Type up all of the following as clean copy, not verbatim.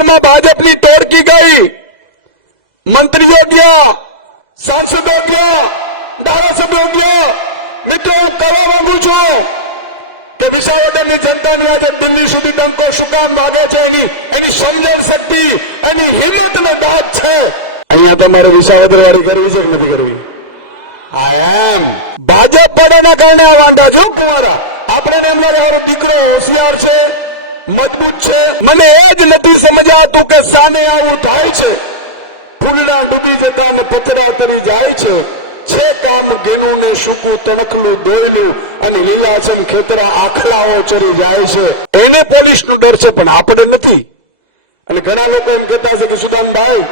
ગાંધીનગરમાં ભાજપની ટોળકી ગઈ, મંત્રીઓ ગયા, સાંસદો ગયા, ધારાસભ્યો ગયા. મિત્રો, હું કહેવા માંગુ છું કે વિસાવદરની જનતાને આજે દિલ્હી સુધી ડંકો શું કામ વાગે છે, એની સમજણ શક્તિ, એની હિંમતનો દાદ છે. અહીંયા તમારે વિસાવદર વાળી કરવી છે કે નથી કરવી? ભાજપ પડેના કારણે આ વાંધા છો કુંવારા. આપણે એમ લાગે દીકરો હોશિયાર છે, મજબૂત છે. મને એ જ નથી સમજાતું કે સામે આવું થાય છે. ફૂલડા ડૂબી જતા ને પતરા તરી જાય છે. છે કામ ઘીનું ને સૂકું તણખલું દોયલું અને લીલાછમ ખેતરા આખલાઓ ચરી જાય છે. એને પોલીસનું ડર છે પણ આપણે નથી. અને ઘણા લોકો એમ કહેતા છે કે સુદાનભાઈ,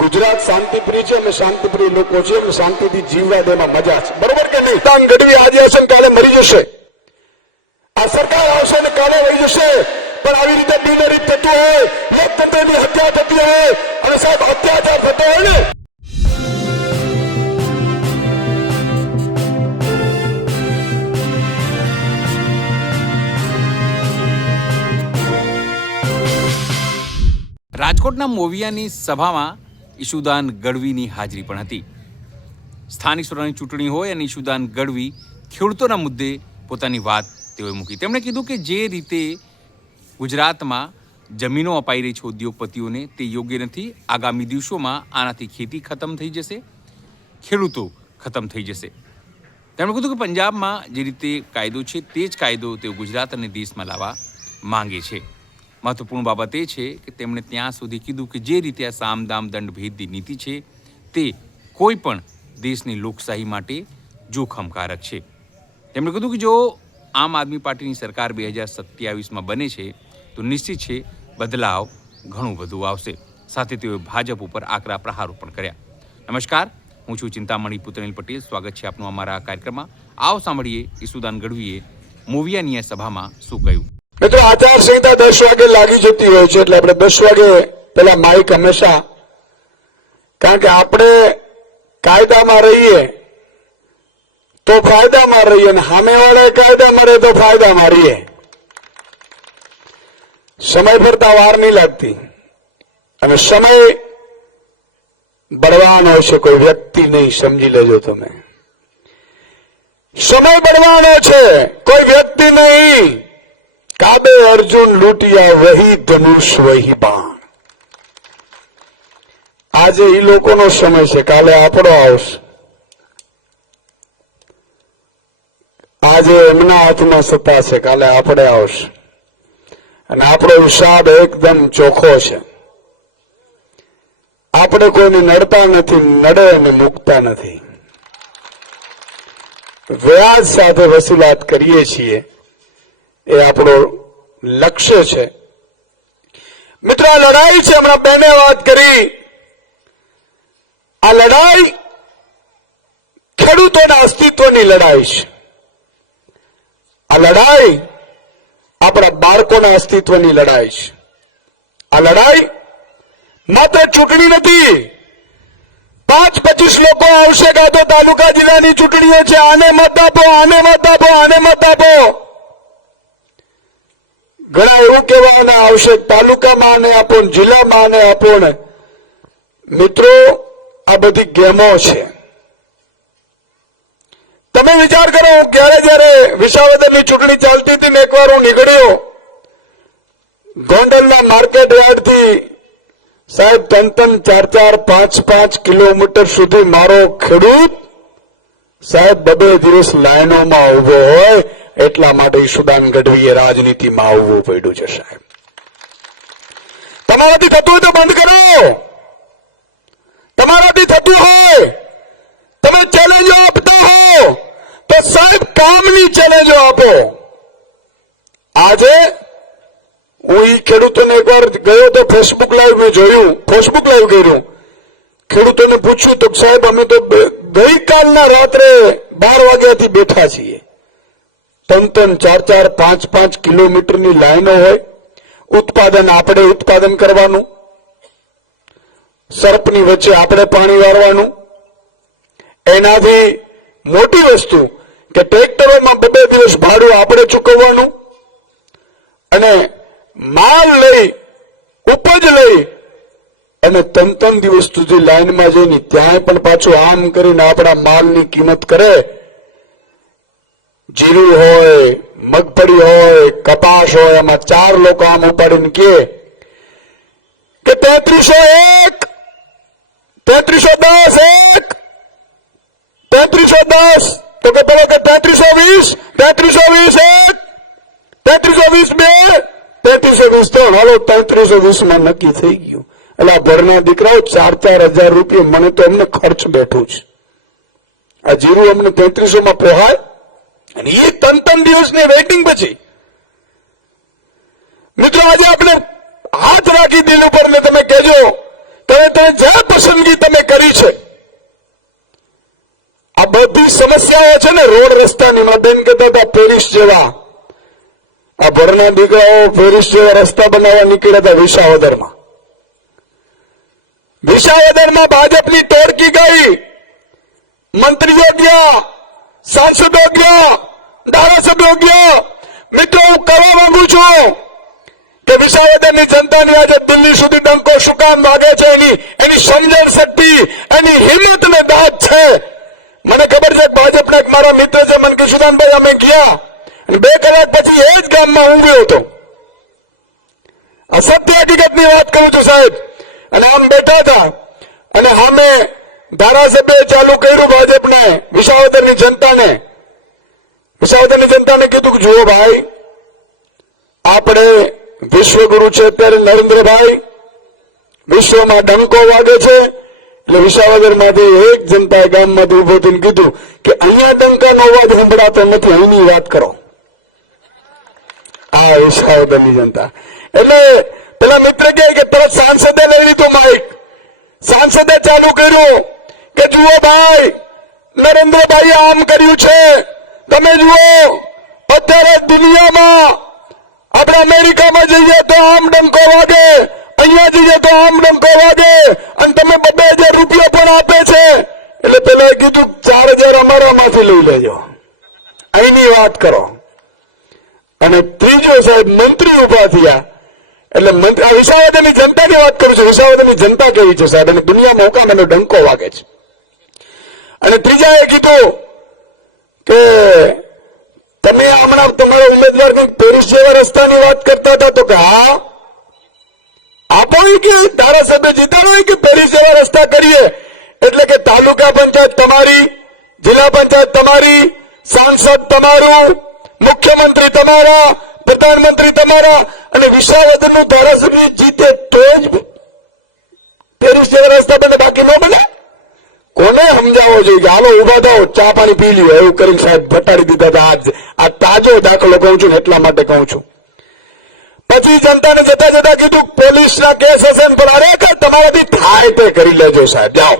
ગુજરાત શાંતિપ્રિય છે, અમે શાંતિપ્રિય લોકો છે, અમે શાંતિથી જીવવા દેમાં મજા છે. બરોબર કે નહીં? તાન ગઢવી આજે હશે ને કાલે મરી જશે. આ સરકાર આવશે ને કાલે વહી જશે. પણ આવી રીતે બિનરીત થતું હોય, એક તત્વની હત્યા થતી હોય અને સાહેબ અત્યાચાર થતો હોય ને. રાજકોટના મોવિયાની સભામાં ઈશુદાન ગઢવીની હાજરી પણ હતી. સ્થાનિક સ્વરાજની ચૂંટણી હોય અને ઈશુદાન ગઢવી ખેડૂતોના મુદ્દે પોતાની વાત તેઓએ મૂકી. તેમણે કીધું કે જે રીતે ગુજરાતમાં જમીનો અપાઈ રહી છે ઉદ્યોગપતિઓને તે યોગ્ય નથી. આગામી દિવસોમાં આનાથી ખેતી ખતમ થઈ જશે, ખેડૂતો ખતમ થઈ જશે. તેમણે કીધું કે પંજાબમાં જે રીતે કાયદો છે તે જ કાયદો તેઓ ગુજરાત અને દેશમાં લાવવા માંગે છે. મહત્વપૂર્ણ બાબત એ છે કે તેમણે ત્યાં સુધી કીધું કે જે રીતે આ સામ દામ દંડ ભેદની નીતિ છે તે કોઈ પણ દેશની લોકશાહી માટે જોખમકારક છે. તેમણે કીધું કે જો આમ આદમી પાર્ટીની સરકાર 2027માં બને છે તો નિશ્ચિત છે બદલાવ ઘણું બધું આવશે. સાથે તેઓએ ભાજપ ઉપર આકરા પ્રહારો પણ કર્યા. નમસ્કાર, હું છું ચિંતામણી પુત્રનીલ પટેલ. સ્વાગત છે આપનું અમારા આ કાર્યક્રમમાં. આવો સાંભળીએ ઈશુદાન ગઢવીએ મોવિયાની આ સભામાં શું કહ્યું. મિત્રો, આચારસંહિતા 10 વાગે લાગી જતી હોય છે એટલે આપણે 10 વાગે પેલા માઇક હંમેશા, કારણ કે આપણે કાયદામાં રહીએ તો ફાયદામાં રહીએ અને સામેવાળા કાયદામાં રહે તો ફાયદામાં રહીએ. સમય ભરતા વાર નહીં લાગતી અને સમય બળવાનો છે, કોઈ વ્યક્તિ નહીં. સમજી લેજો તમે, સમય બળવાનો છે, કોઈ વ્યક્તિ નહીં. કાબે અર્જુન લૂંટિયા વહી ધનુષ વહી બાણ. આજે એ લોકોનો સમય છે, કાલે આપણો આવશે. આજે એમના હાથમાં સત્તા છે, કાલે આપણે આવશે. અને આપણો હિસાબ એકદમ ચોખ્ખો છે. આપણે કોઈને નડતા નથી, નડે અને મૂકતા નથી. વ્યાજ સાથે વસૂલાત કરીએ છીએ, એ આપણો લક્ષ્ય છે. મિત્રો, આ લડાઈ છે, હમણાં બેને વાત કરી, આ લડાઈ ખેડૂતોના અસ્તિત્વની લડાઈ છે. આ લડાઈ આપણા બાળકોના અસ્તિત્વની લડાઈ છે. આ લડાઈ માત્ર ચૂંટણી નથી. 5-25 લોકો આવશે કાં તો તાલુકા જિલ્લાની ચૂંટણીઓ છે, આને મત આપો, આને મત આપો, આને મત આપો. ઘણા એવું કહેવાના આવશે તાલુકામાં આને આપો, જિલ્લામાં આને આપો ને. મિત્રો, આ બધી ગેમો છે. તમે વિચાર કરો, ક્યારે જયારે વિસાવદરની ચૂંટણી ચાલતી હતી ને એકવાર હું નીકળ્યો ગોંડલના માર્કેટ યાર્ડથી, સાહેબ 3-3, 4-4, 5-5 કિલોમીટર સુધી મારો ખેડૂત સાહેબ 2 દિવસ લાઈનોમાં ઉભો હોય. એટલા માટે ઈશુદાન ગઢવીએ રાજનીતિમાં આવવું પડ્યું છે. સાહેબ, તમારાથી થતું હોય તો બંધ કરો. તમારાથી થતું હોય, તમે ચેલેન્જો આપતા હો તો સાહેબ કામની ચેલેન્જો આપો. આજે હું એ ખેડૂતોને એકવાર ગયો તો ફેસબુક લાઈવ મેં જોયું, ફેસબુક લાઈવ કર્યું. ખેડૂતોને પૂછ્યું તો સાહેબ અમે તો ગઈકાલના રાત્રે 12 વાગ્યાથી બેઠા છીએ. 3-3, 4-4, 5-5 કિલોમીટરની લાઈનો હોય. ઉત્પાદન આપણે ઉત્પાદન કરવાનું, સર્પની વચ્ચે આપણે પાણી વાળવાનું. એનાથી મોટી વસ્તુ કે ટ્રેક્ટરોમાં 2 દિવસ ભાડું આપણે ચૂકવવાનું અને માલ લઈ જ લઈ અને ત્રણ દિવસ સુધી લાઈનમાં જઈને ત્યાં પણ પાછું આમ કરીને આપણા માલની કિંમત કરે. જીરું હોય, મગફળી હોય, કપાસ હોય, એમાં 4 લોકો આમ ઉપાડીને કે 3301, 3310, 3310, તો કે પેલો કે 3320, 3320 1, 3320 2, 3320 3, હાલો 3320 માં નક્કી થઈ ગયું. એટલે આ ઘરના દીકરાઓ 4,000 રૂપિયા મને તો અમને ખર્ચ બેઠું છે. આ જીરું અમને 3300 માં પોહાય અને એ 3 દિવસની વેઇટિંગ પછી. મિત્રો આજે આપણે હાથ રાખી દિલ ઉપર ને તમે કહેજો તમે જે પસંદગી તમે કરી છે, આ બધી સમસ્યાઓ છે ને રોડ રસ્તાની માટેને કહેતા હતા પેરિસ જેવા. આ ભરના દીકરાઓ પેરિસ જેવા રસ્તા બનાવવા નીકળ્યા હતા વિસાવદરમાં. વિસાવદરમાં ભાજપની ટોળકી ગઈ, મંત્રીઓ ગયા, સાંસદો ગયા, ધારાસભ્યો ગયા. મિત્રો હું કહેવા માંગુ છું કે વિસાવદરની જનતાની આજે દિલ્હી સુધી ડંકો શું કામ લાગે છે, એની સમજણ શક્તિ, એની હિંમત ને દાદ છે. મને ખબર છે ભાજપના મારા મિત્ર છે મનકી સુદાનભાઈ, અમે ગયા અને 2 કલાક પછી એ જ ગામમાં હું ગયો હતો. આ સત્ય હકીકતની વાત કરું છું સાહેબ. અને આમ બેઠા હતા અને અમે ધારાસભ્ય ચાલુ કર્યું ભાજપને, વિસાવદરની જનતાને કીધું કે જુઓ ભાઈ, આપણે વિશ્વગુરુ છે અત્યારે નરેન્દ્રભાઈ, વિશ્વમાં ડંકો વાગે છે. એટલે વિસાવદરમાંથી એક જનતાએ ગામમાંથી ઉભો થઈને કીધું કે અહીંયા ડંકાનો અવાજ સંભળાતો નથી, અહીંની વાત કરો. આ વિસાવદરની જનતા. એટલે પેલા મિત્ર કહે કે તરત સાંસદે લઈ લીધું માઇક, સાંસદે ચાલુ કર્યું કે જુઓ ભાઈ, નરેન્દ્રભાઈએ આમ કર્યું છે, તમે જુઓ અત્યારે દુનિયામાં આપણે અમેરિકામાં જઈએ તો આમ ડંકો વાગે, અહીંયા જઈએ તો આમ ડંકો વાગે, અને તમે 2,000 રૂપિયા પણ આપે છે. એટલે પેલા કીધું 4,000 અમારામાંથી લઈ લેજો, અહીંની વાત કરો. અને ત્રીજો સાહેબ મંત્રી ઉભા થયા. એટલે આ વિસાવદરની જનતાની વાત કરું છું. વિસાવદરની જનતા કેવી છે સાહેબ, અને દુનિયામાં હુકામ એનો ડંકો વાગે છે. અને ત્રીજાએ કીધું કે તમે હમણાં તમારા ઉમેદવાર પેરિસ જેવા રસ્તાની વાત કરતા હતા, તો કે હા આપો કે ધારાસભ્ય જીતાડો કે પેરિસ જેવા રસ્તા કરીએ. એટલે કે તાલુકા પંચાયત તમારી, જિલ્લા પંચાયત તમારી, સાંસદ તમારું, મુખ્યમંત્રી તમારા, પ્રધાનમંત્રી તમારા, અને વિસાવદરનું ધારાસભ્ય જીતે તો જ પેરિસ જેવા રસ્તા બને, બાકી ન બને. કોને સમજાવવો જોઈએ કે હાલો ઉભા થાઓ, ચા પાણી પી લ્યો, એવું કરીને સાહેબ ઘટાડી દીધા હતા. આ તાજો દાખલો કહું છું એટલા માટે કહું છું. પછી જનતાને જતા જતા કીધું પોલીસના કેસ હશે પણ અરે તમારાથી થાય તે કરી લેજો સાહેબ, જાઓ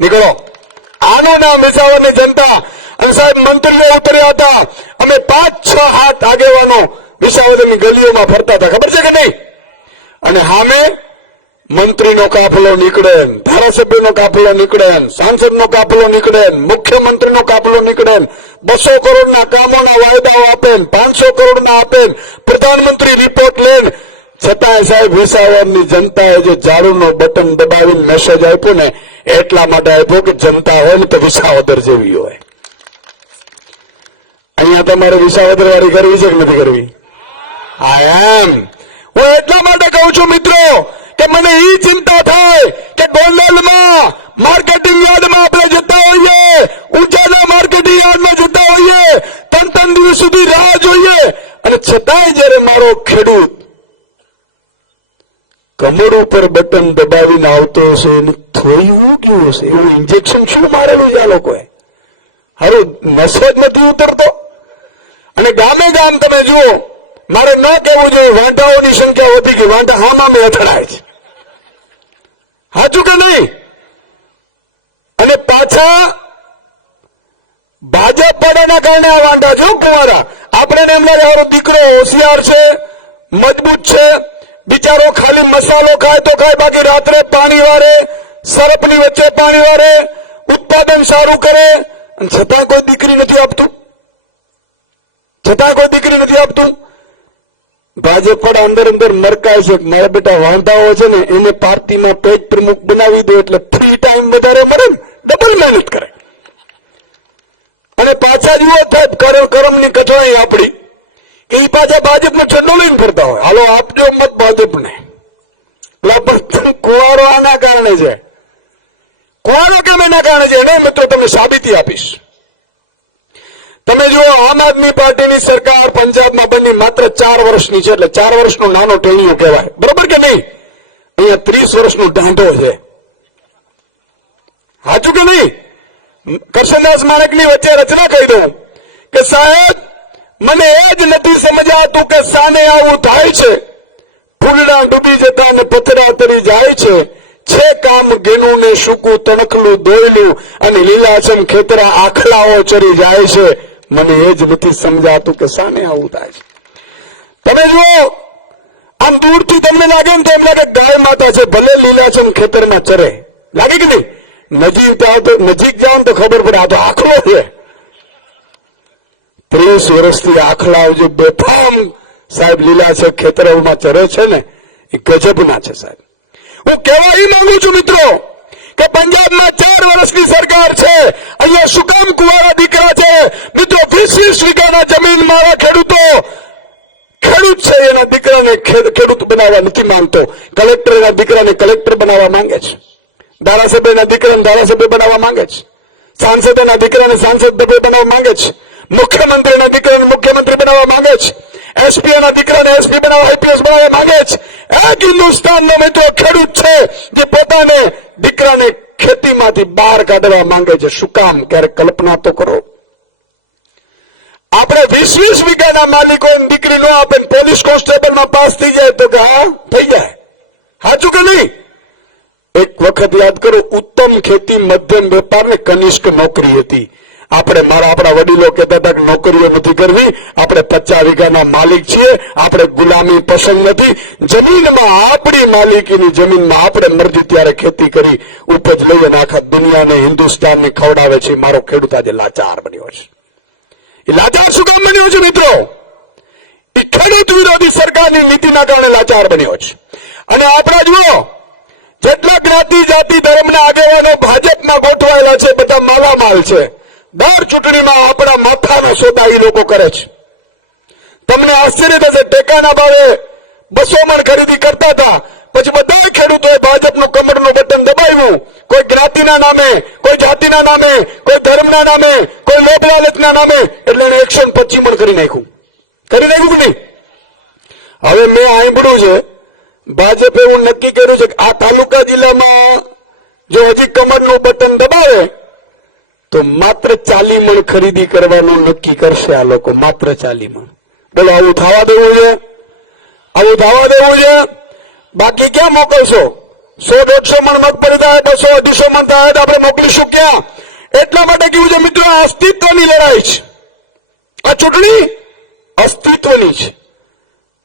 નીકળો. આનું નામ વિસાવદરની જનતા. અને સાહેબ મંત્રીઓ ઉતર્યા હતા, અમે 5-6 આગેવાનો વિસાવદરની ગલીઓમાં ફરતા હતા, ખબર છે કે નહીં. અને સામે મંત્રીનો કાફલો નીકળે, ધારાસભ્યનો કાફલો નીકળે, સાંસદનો કાફલો નીકળે, મુખ્યમંત્રીનો કાફલો નીકળે, 200 કરોડના કામોના વાયદાઓ આપે, 500 કરોડના આપે, પ્રધાનમંત્રી રિપોર્ટ લે. છતાંય સાહેબ વિસાવદરની જનતાએ જે ઝાડુનો બટન દબાવીને મેસેજ આપ્યો ને, એટલા માટે આપ્યો કે જનતા હોય ને તો વિસાવદર જેવી હોય. અહીંયા તમારે વિસાવદર વાળી કરવી છે કે નથી કરવી? એમ હું એટલા માટે કહું છું મિત્રો કે મને એ ચિંતા થાય કે ગોંડલમાં માર્કેટિંગ યાર્ડમાં આપણે જતા હોઈએ, ઊંચાના માર્કેટિંગ યાર્ડમાં જતા હોઈએ, 3 દિવસ સુધી રાહ જોઈએ, અને છતાંય જયારે મારો ખેડૂત કમર ઉપર બટન દબાવીને આવતો હશે, એનું થોયું કેવું હશે, એવું ઇન્જેક્શન શું મારેલું છે આ લોકોએ, હારું નસો જ નથી ઉતરતો. અને ગામે ગામ તમે જુઓ, મારે ન કહેવું જોઈએ, વાંઢાઓની સંખ્યા વધી ગઈ, વાંઢા હામામે અથડાય છે, સાચું કે નહીં? અને પાછા ભાજપ પડવાના કારણે આ વાંઢા જો કુંવારા, આપણે એમ લાગે મારો દીકરો હોશિયાર છે, મજબૂત છે, બિચારો ખાલી મસાલો ખાય તો ખાય, બાકી રાત્રે પાણી વારે, સરપની વચ્ચે પાણી વારે, ઉત્પાદન સારું કરે, અને છતાં કોઈ દીકરી નથી આપતું, ભાજપ વાળા અંદર મરકાય છે કે મારા બેટા વાંધાઓ છે ને એને પાર્ટીમાં પેજ પ્રમુખ બનાવી દો એટલે ફ્રી ટાઈમ વધારે મળે, ડબલ મહેનત કરે. અને પાછા જુઓ થાય કરમની કઠણાઈ આપણી, એ પાછા ભાજપને ઠંડો લઈને ફરતા હોય. હાલો આપજો મત ભાજપને. લગભગ કુવારો આના કારણે છે. કુવારો કેમ એના કારણે છે એને મિત્રો તમને સાબિતી આપીશ. તમે જુઓ આમ આદમી પાર્ટીની સરકાર પંજાબમાં બની માત્ર 4 વર્ષની છે, એટલે 4 વર્ષનો નાનો ટેણીયો કહેવાય, બરોબર કે નહીં? અહીંયા 30 વર્ષનો દાંડો છે. સાચું કે નહીં? કરશનદાસ માણેકની વચ્ચે રચના કહી દઉં કે સાહેબ મને એ જ નથી સમજાતું કે સાને આવું થાય છે. ફૂલડા ડૂબી જતા ને પથરા તરી જાય છે કામ ઘેનું ને સૂકું તણખલું દોયલું અને લીલાછમ ખેતરા આખલાઓ ચરી જાય છે. મને એ જ નથી સમજાતું કે સાને આવું થાય છે. તમે જુઓ આમ દૂરથી તમને લાગે ને તો એમ લાગે ગાય માતા છે, ભલે લીલાછમ ખેતરમાં ચરે, લાગે કે નહીં? નજીક જાઓ તો ખબર પડે આ તો આખલો છે. 30 વર્ષથી આખલાઓ જે બેફામ સાહેબ લીલાછમ ખેતરોમાં ચરે છે ને એ ગજબના છે સાહેબ. હું કહેવા એ માંગુ છું મિત્રો કે પંજાબમાં 4 વર્ષની સરકાર છે, અહીંયા શું કામ કુંવારા દીકરા છે? મિત્રો 20 વીઘાના જમીન મારા ખેડૂત છે, એના દીકરાને ખેડૂત બનાવવા નથી માંગતો. કલેક્ટરના દીકરાને કલેક્ટર બનાવવા માંગે છે, ધારાસભ્યના દીકરાને ધારાસભ્ય બનાવવા માંગે છે, સાંસદના દીકરાને સાંસદ બનાવવા માંગે છે, મુખ્યમંત્રીના દીકરાને મુખ્યમંત્રી બનાવવા માંગે છે, એસપીના દીકરાને એસપી બનાવવા આઈપીએસ બનાવવા માંગે છે. એક હિન્દુસ્તાનનો મિત્રો ખેડૂત છે જે પોતાને દીકરાને ખેતીમાંથી બહાર કાઢવા માંગે છે. શું કામ? ક્યારેક કલ્પના તો કરો. આપણે 20 વીઘાના માલિકો દીકરી નો આપે, પોલીસ કોન્સ્ટેબલમાં પાસ થઈ જાય તો કે હા થઈ જાય. સાચું કે નહીં? એક વખત યાદ કરો, ઉત્તમ ખેતી મધ્યમ વેપાર ને કનિષ્ક નોકરી હતી. આપણા વડીલો કહેતા હતા કે નોકરીઓ નથી કરવી, આપણે 50 વીઘાના માલિક છીએ, આપણે ગુલામી પસંદ નથી, જમીનમાં આપણી માલિકીની જમીનમાં આપણે મરજી ત્યારે ખેતી કરી ઉપજ લઈ અને આખા દુનિયાને હિન્દુસ્તાનને ખવડાવે છે. મારો ખેડૂત આજે લાચાર બન્યો છે. એ લાચાર શું કામ બન્યો છે મિત્રો? એ ખેડૂત વિરોધી સરકારની નીતિના કારણે લાચાર બન્યો છે. અને આપણા જુઓ જેટલા જ્ઞાતિ જાતિ ધર્મના આગેવાનો ભાજપમાં ગોઠવાયેલા છે બધા માલામાલ છે. દર ચૂંટણીમાં આપણા માથાનો સોદા એ લોકો કરે છે. તમને આશ્ચર્ય થશે, ટેકાના ભાવે 200 મણ ખરીદી કરતા હતા, પછી બધા ખેડૂતોએ ભાજપનું કમરનું બટન દબાવ્યું. કોઈ જ્ઞાતિના નામે, કોઈ જાતિના નામે, કોઈ ધર્મના નામે, કોઈ લોભ લાલચના નામે, એટલે એને 125 મણ કરી નાખ્યું કે નહીં? હવે મેં સાંભળ્યું છે ભાજપે એવું નક્કી કર્યું છે કે આ તાલુકા જિલ્લામાં જો હજી કમરનું બટન દબાવે તો માત્ર 40 મણ ખરીદી કરવાનું નક્કી કરશે આ લોકો, માત્ર 40 મણ. બોલો આવું થવા દેવું છે? આવું થવા દેવું છે? બાકી ક્યાં મોકલશો? 100-150 મણ મગફળી થાય, 200-250 મણ થાય તો આપણે મોકલીશું ક્યાં? એટલા માટે કેવું છે મિત્રો, અસ્તિત્વની લડાઈ છે. આ ચૂંટણી અસ્તિત્વની છે.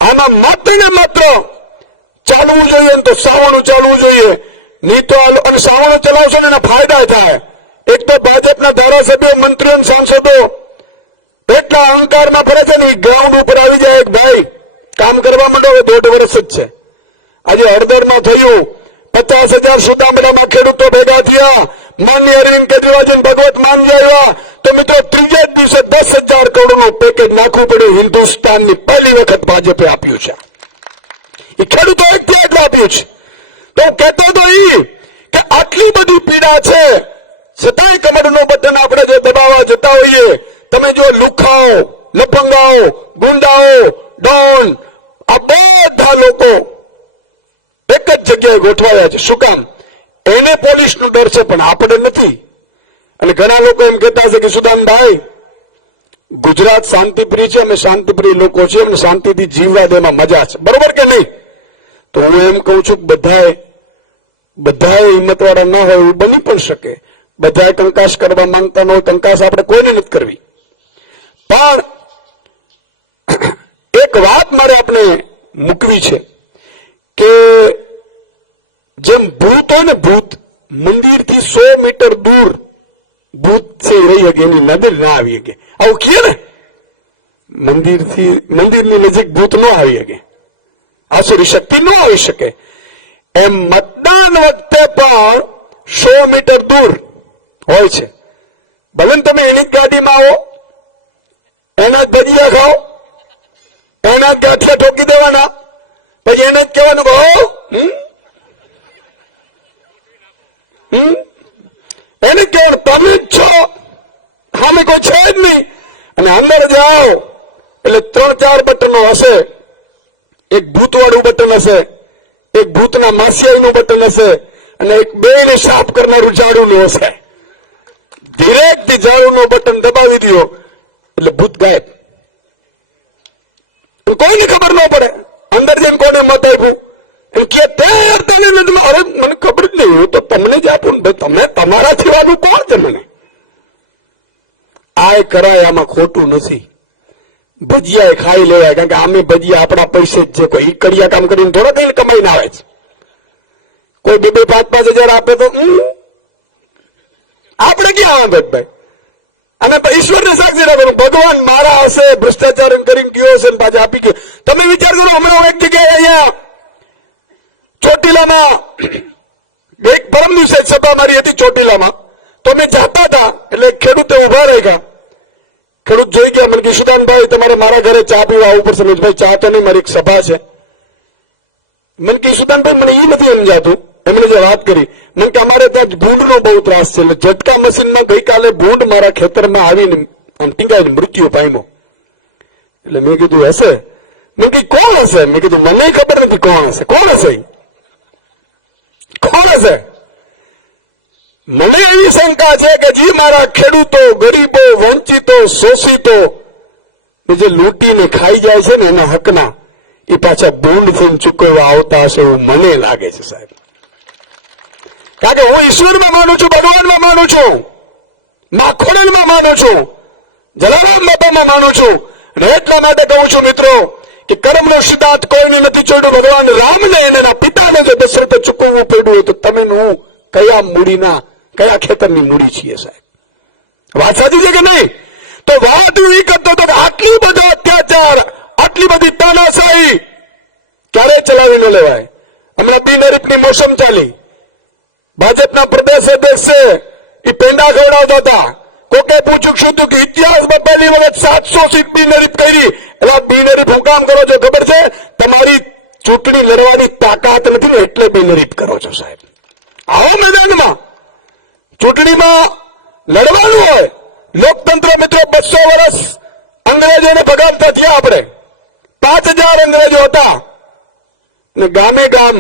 આમાં માત્ર ને માત્ર ચાલવું જોઈએ તો સાવણું ચાલવું જોઈએ, નહીં તો અને સાવણું ચલાવશો ને એના ફાયદા થાય. એક તો ભાજપના ધારાસભ્યો, મંત્રીઓ, સાંસદો એટલા અહંકારમાં ફરે છે ને ગ્રાઉન્ડ ઉપર આવી જાય. ભાઈ કામ કરવા માંડો, 1.5 વર્ષ જ છે. આજે હળદરમાં થયું, 50,000 સુતાંબરામાં ખેડૂતો ભેગા થયા, માન્ય અરવિંદ કેજરીવાલ ભગવત માન આવ્યા તો મિત્રો ત્રીજા જ દિવસે 10,000 કરોડનું પેકેજ નાખવું પડ્યું. હિન્દુસ્તાનની પહેલી વખત ભાજપે આપ્યું છે. એ ખેડૂતો એકથી આપ્યું છે. તો કહેતો તો કે આટલી બધી પીડા છે છતાંય કમરનું બટન આપણે જો દબાવવા જતા હોઈએ, તમે જો લુખાઓ, લફંગાઓ, ગુંડાઓ, ડોન, આ બધા લોકો એક જ જગ્યાએ ગોઠવાયા છે. શું કામ? એને પોલીસનો ડર છે પણ આપણે નથી. અને ઘણા લોકો એમ કહેતા છે કે સુદામભાઈ ગુજરાત શાંતિપ્રિય છે, અમે શાંતિપ્રિય લોકો છીએ, અમને શાંતિથી જીવવા દેમાં મજા છે, બરોબર કે નહીં? તો હું એમ કહું છું કે બધાએ હિંમતવાળા ના હોય એવું બની પણ શકે. બધાએ કંકાસ કરવા માંગતા ન હોય, કંકાસ આપણે કોઈને નથી કરવી. પણ એક વાત મારે આપણે મૂકવી છે કે જેમ ભૂત હોય ને, ભૂત મંદિરથી 100 મીટર દૂર ભૂત છે રહી શકે, એની નજર ના આવી શકે. આવું કહીએ ને, મંદિરની નજીક ભૂત ન આવી શકે, આસુરી શક્તિ ન આવી શકે. એમ મતદાન વખતે પણ 100 મીટર દૂર હોય છે. ભલે ને તમે એની જ ગાડીમાં આવો, એના જ ભજીયા ખાઓ, એના જ ગાંઠિયા ઠોકી દેવાના, પછી એને જ કહેવાનું કે એને કહેવાનું તમે જ છો, સામે કોઈ છે જ નહીં. અને અંદર જાઓ એટલે 3-4 બટનો હશે. એક ભૂતવાળું બટન હશે, એક ભૂતના માસિયાઈનું બટન હશે, અને એક બેને સાફ કરનારું ઝાડુનું હશે. ડિરેક્ટલી ઝાડુનું બટન દબાવી દો એટલે ભૂત ગાયબ. કોઈને ખબર ન પડે અંદર જેમ કોને મત આપ્યું એમ કે અરે મને ખબર જ નહીં, હું તો તમને જ આપું, તમે તમારા સિવાનું કોણ છે મને? આ કરાય, આમાં ખોટું નથી. ભજીયા ખાઈ લેવાય, કારણ કે આમે ભજીયા આપણા પૈસે જ છે. કોઈ કડિયા કામ કરીને થોડા કઈ કમાઈને આવે છે. કોઈ 2-5 હજાર આપે તો આપણે ક્યાં આવે ભાઈ? અને ઈશ્વરને સાક્ષી રાખવાનું, ભગવાન મારા હશે, ભ્રષ્ટાચાર કરીને કયો હશે પાછા આપી ગયો. તમે વિચાર કરો, હમણાં એક જગ્યાએ અહીંયા ચોટીલામાં એક પરમ દિવસે સભા મારી હતી ચોટીલામાં, તો મેં ચાહતા હતા એટલે ખેડૂતે ઉભા રહી ગયા. ખેડૂત જોઈ ગયા, મને કિશુદાનભાઈ તમારે મારા ઘરે ચા પીવા આવું પડશે. ભાઈ ચા તો નહીં, મારી એક સભા છે. મને કિશુદાનભાઈ મને એ નથી સમજાતું. એમણે જે વાત કરી, મને કે અમારે ત્યાં ભૂંડનો બહુ ત્રાસ છે. એટલે ઝટકા મશીનમાં ગઈકાલે ભૂંડ મારા ખેતરમાં આવીને ટીંગાઈને મૃત્યુ પામ્યો. એટલે મેં કીધું હશે? મેં કીધું કોણ હશે? મેં કીધું મને ખબર નથી કોણ હશે. કોણ હશે? કોણ હશે? મને એવી શંકા છે કે જે મારા ખેડૂતો, ગરીબો, વંચિતો, શોષિતો જે લૂંટીને ખાઈ જાય છે ને એના હકના, એ પાછા ભૂંડ થઈને ચૂકવવા આવતા હશે એવું મને લાગે છે સાહેબ. કારણ કે હું ઈશ્વરમાં માનું છું, ભગવાનમાં માનું છું, માં ખોડલમાં માનું છું, જલારામ બાપામાં માનું છું. અને એટલા માટે કહું છું મિત્રો કે કર્મનો સિદ્ધાંત કોઈને નથી છોડ્યો. ભગવાન રામને અને એના પિતાને જો દશરથે ચૂકવવું પડ્યું હોય તો તમે હું કયા મૂડીના, કયા ખેતરની મૂડી છીએ સાહેબ? વાત સાચી છે કે નહીં? તો વાત એ કરતો હતો કે આટલી બધો અત્યાચાર, આટલી બધી તાનાશાહી ક્યારે ચલાવી ન લેવાય. હમણાં બિનહરીફની મોસમ ચાલી, ભાજપના પ્રદેશ અધ્યક્ષ છે એ પેંડા ખવડાવતા હતા. કોકે પૂછ્યું શું હતું કે ઇતિહાસમાં પહેલી વખત 700 સીટ બિનહરીફ કરી. એટલે બિનહરીફ હું કામ કરો છો ખબર છે? તમારી ચૂંટણી લડવાની તાકાત નથી ને એટલે બિનહરીફ કરો છો સાહેબ. આવો મેદાનમાં ચૂંટણીમાં લડવાનું હોય. લોકતંત્ર મિત્રો 200 વર્ષ અંગ્રેજોને ભગાડતા થયા. આપણે 5000 અંગ્રેજો હતા ને ગામે ગામ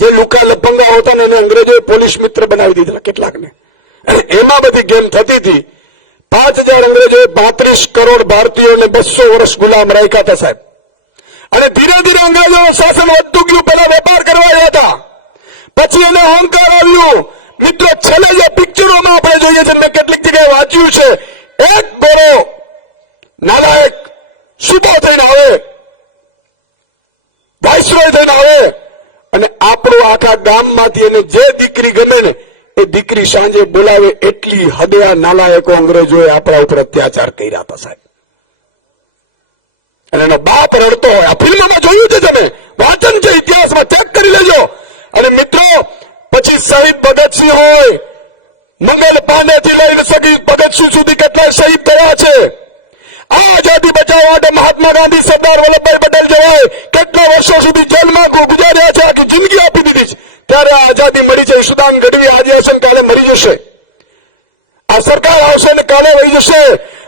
જે લુકા લપંગા હતા ને એને અંગ્રેજોએ પોલીસ મિત્ર બનાવી દીધા કેટલાકને. અને એમાં બધી ગેમ થતી હતી. 5000 અંગ્રેજોએ 32 કરોડ ભારતીયોને 200 વર્ષ ગુલામ રાખ્યા હતા સાહેબ. અને ધીરે ધીરે અંગ્રેજોનું શાસન વધતું ગયું. પહેલા વેપાર કરવા હતા, પછી એને અહંકાર આવ્યું. મિત્રો છેલ્લે જે પિક્ચરોમાં આપણે જોઈએ છે, મેં કેટલીક જગ્યાએ વાંચ્યું છે, એક ગોરો નાલાયક સીધો થઈને આવે, વાઇસરોય થઈને આવે અને આપણું આખા ગામમાંથી એને જે દીકરી ગમે ને એ દીકરી સાંજે બોલાવે. એટલી હદે આ નાલાયકો અંગ્રેજોએ આપણા ઉપર અત્યાચાર કર્યા હતા સાહેબ. અને એનો બાપ રડતો હોય. આ ફિલ્મમાં જોયું છે, તમે વાંચન છે ઇતિહાસમાં, ચેક કરી લેજો. અને મિત્રો પછી શહીદ ભગતસિંહ હોય, મંગલ પાંડેથી લઈને શહીદ ભગતસિંહ સુધી કેટલા શહીદ થયા છે. આ આઝાદી બચાવવા માટે મહાત્મા ગાંધી, સરદાર વલ્લભભાઈ પટેલ જેવાય કેટલા વર્ષો સુધી જેલમાં ગુજાર્યા છે, આખી જિંદગી આપી દીધી છે. ત્યારે આ આઝાદી મળી છે. ઈશુદાન ગઢવી આજે હશે કાલે મરી જશે. આ સરકાર આવશે ને કાલે વહી જશે.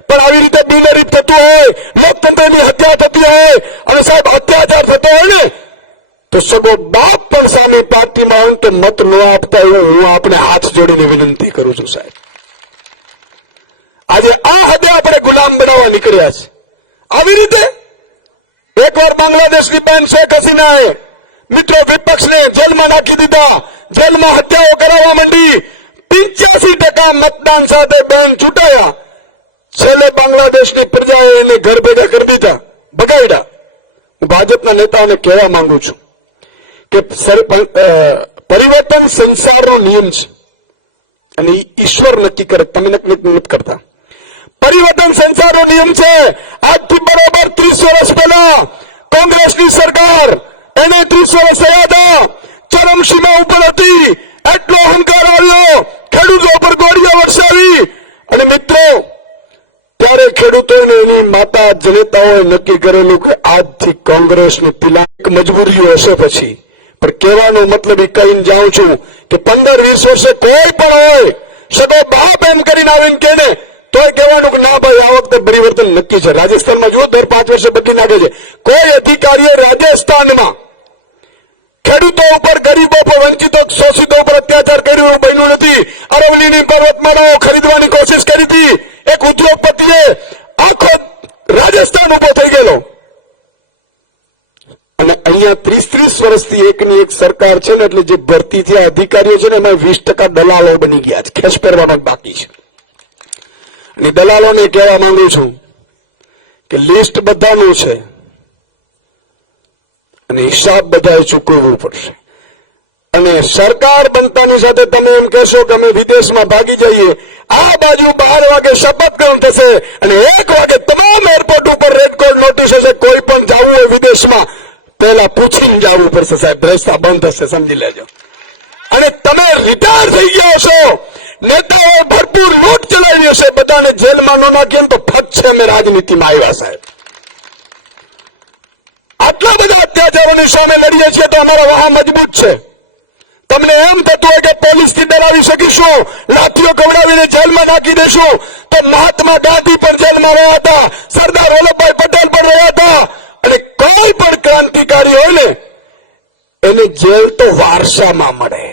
પણ આવી રીતે બિનહરીફ થતું હોય, લોકતંત્રની હત્યા થતી હોય અને સાહેબ અત્યાચાર થતો હોય ને તો સગો બાપ પણ સામે પાર્ટીમાં હોય તો મત ન આપતા એવું હું આપણે હાથ જોડીને વિનંતી કરું છું સાહેબ. આજે આ હદે આપણે ગુલામ બનાવવા નીકળ્યા છે. આવી રીતે એકવાર બાંગ્લાદેશની બેન શેખ હસીનાએ મિત્રો વિપક્ષને જેલમાં નાખી દીધા, જેલમાં હત્યાઓ કરાવવા માંડી. 85% મતદાન સાથે બેન ચૂંટાયા. છેલ્લે બાંગ્લાદેશની પ્રજાએ એને ઘર ભેગા કરી દીધા, ભગાડ્યા. હું ભાજપના નેતાઓને કહેવા માંગુ છું કે પરિવર્તન સંસારનો નિયમ છે અને ઈશ્વર નક્કી કરે, તમે નક્કી નથી કરતા. પરિવર્તન સંસારનો નિયમ છે. આજથી બરોબર 30 વર્ષ પહેલા કોંગ્રેસની સરકાર, એને 30 વર્ષ થયા હતા, ચરમસીમા ઉપર હતી. એટલો અહંકાર આવ્યો, ખેડૂતો પર ગોળીઓ વરસાવી. અને મિત્રો, ત્યારે ખેડૂતોને એની માતા જનતાઓએ નક્કી કરેલું કે આજથી કોંગ્રેસનું તિલાક મજબૂરીઓ હશે. પછી પણ કહેવાનો મતલબ એ કહીને જાઉં છું કે 15-20 વર્ષે કોઈ પણ હોય સગો બાપ એમ કરીને આવીને કહે ને તોય કહેવાનું કે ના ભાઈ આ વખતે પરિવર્તન નક્કી છે. રાજસ્થાનમાં જુઓ દર 5 વર્ષે બદલી નાખે છે. કોઈ અધિકારીઓ રાજસ્થાનમાં ખેડૂતો ઉપર, ગરીબો પર, વંચિતો, શોષિતો ઉપર અત્યાચાર કર્યો એવું બન્યું નથી. અરવલ્લીની પર્વતમાળાઓ ખરીદવાની કોશિશ કરી હતી. એક ઉદ્યોગપતિએ આખો રાજસ્થાન ઉભો થઈ ગયેલો. અને અહીંયા 30 વર્ષથી એકની એક સરકાર છે ને, એટલે જે ભરતી થયા અધિકારીઓ છે ને એમાં 20% દલાલો બની ગયા છે. ખેસ પહેરવાનો બાકી છે. અને દલાલોને કહેવા માંગુ છું કે લિસ્ટ બધાનું છે અને હિસાબ બધાએ ચૂકવવું પડશે. અને સરકાર બનતાની સાથે તમે એમ કહેશો કે અમે વિદેશમાં ભાગી જઈએ, આ બાજુ 12 વાગે શપથ ગ્રહણ થશે અને 1 વાગે તમામ એરપોર્ટ ઉપર રેડ કોડ નોટિસ હશે. કોઈ પણ જવું હોય વિદેશમાં પહેલા પૂછીને જવું પડશે સાહેબ, રસ્તા બંધ હશે, સમજી લેજો. અને તમે રિટાયર થઈ ગયા હશો, નેતાઓએ ભરપૂર લૂંટ ચલાવી હશે, બધાને જેલમાં ન નાખીએ તો ફટ છે અમે રાજનીતિમાં આવ્યા સાહેબ. આટલા બધા અત્યાચારોની સામે લડીએ છીએ તો અમારા વહા મજબૂત છે. તમને એમ થતું હોય કે પોલીસથી ડરાવી શકીશું, લાઠીઓ કવડાવીને જેલમાં નાખી દેશું, તો મહાત્મા ગાંધી પણ જેલમાં રહ્યા હતા, સરદાર વલ્લભભાઈ પટેલ પણ રહ્યા હતા. અને કોઈ પણ ક્રાંતિકારી હોય ને એને જેલ તો વારસામાં મળે,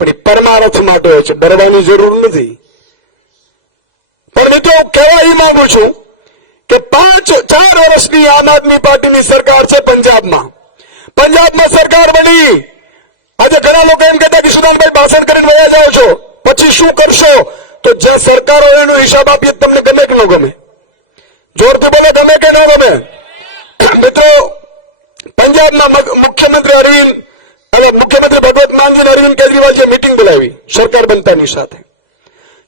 પણ એ પરમારથ માટે હોય છે, ડરવાની જરૂર નથી. પણ મિત્રો કહેવા એ માંગુ છું કે 4 વર્ષની આમ આદમી પાર્ટીની સરકાર છે પંજાબમાં. પંજાબમાં સરકાર બની. આજે ઘણા લોકો એમ કહેતા કે સુદાનભાઈ ભાષણ કરીને વયા જાઓ છો, પછી શું કરશો? તો જે સરકાર હોય એનો હિસાબ આપીએ તમને ગમે કે ન ગમે? જોરથી બોલે, ગમે કે ન ગમે? મિત્રો, પંજાબમાં મુખ્યમંત્રી ભગવત માનજીને અરવિંદ કેજરીવાલજીએ મીટિંગ બોલાવી સરકાર બનતાની સાથે.